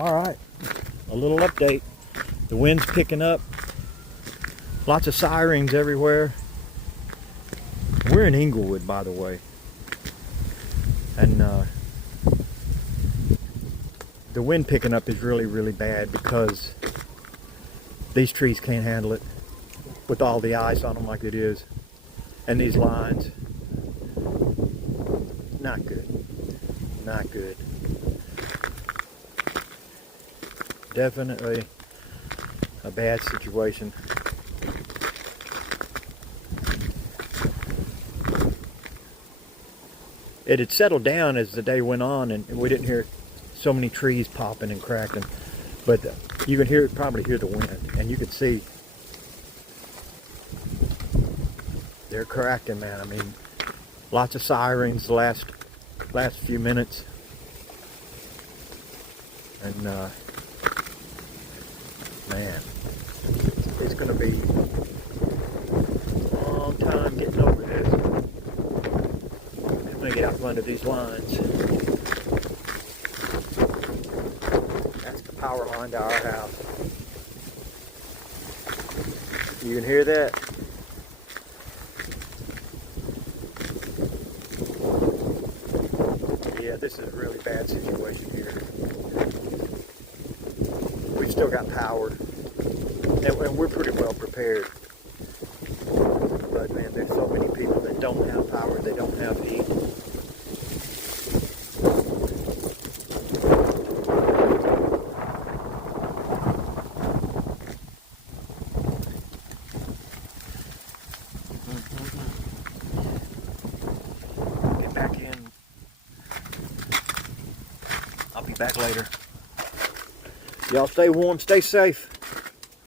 Alright, a little update. The wind's picking up. Lots of sirens everywhere. We're in Inglewood, by the way. And the wind picking up is really, really bad because these trees can't handle it with all the ice on them like it is. And these lines. Not good. Not good. Definitely a bad situation. It had settled down as the day went on, and we didn't hear so many trees popping and cracking. But you can probably hear the wind, and you can see they're cracking, man. I mean, lots of sirens the last few minutes, and man, it's going to be a long time getting over this. I'm going to get out from under these lines. That's the power line to our house. You can hear that? Yeah, this is a really bad situation here. We've still got power, and we're pretty well prepared. But man, there's so many people that don't have power, they don't have heat. Get back in. I'll be back later. Y'all stay warm, stay safe.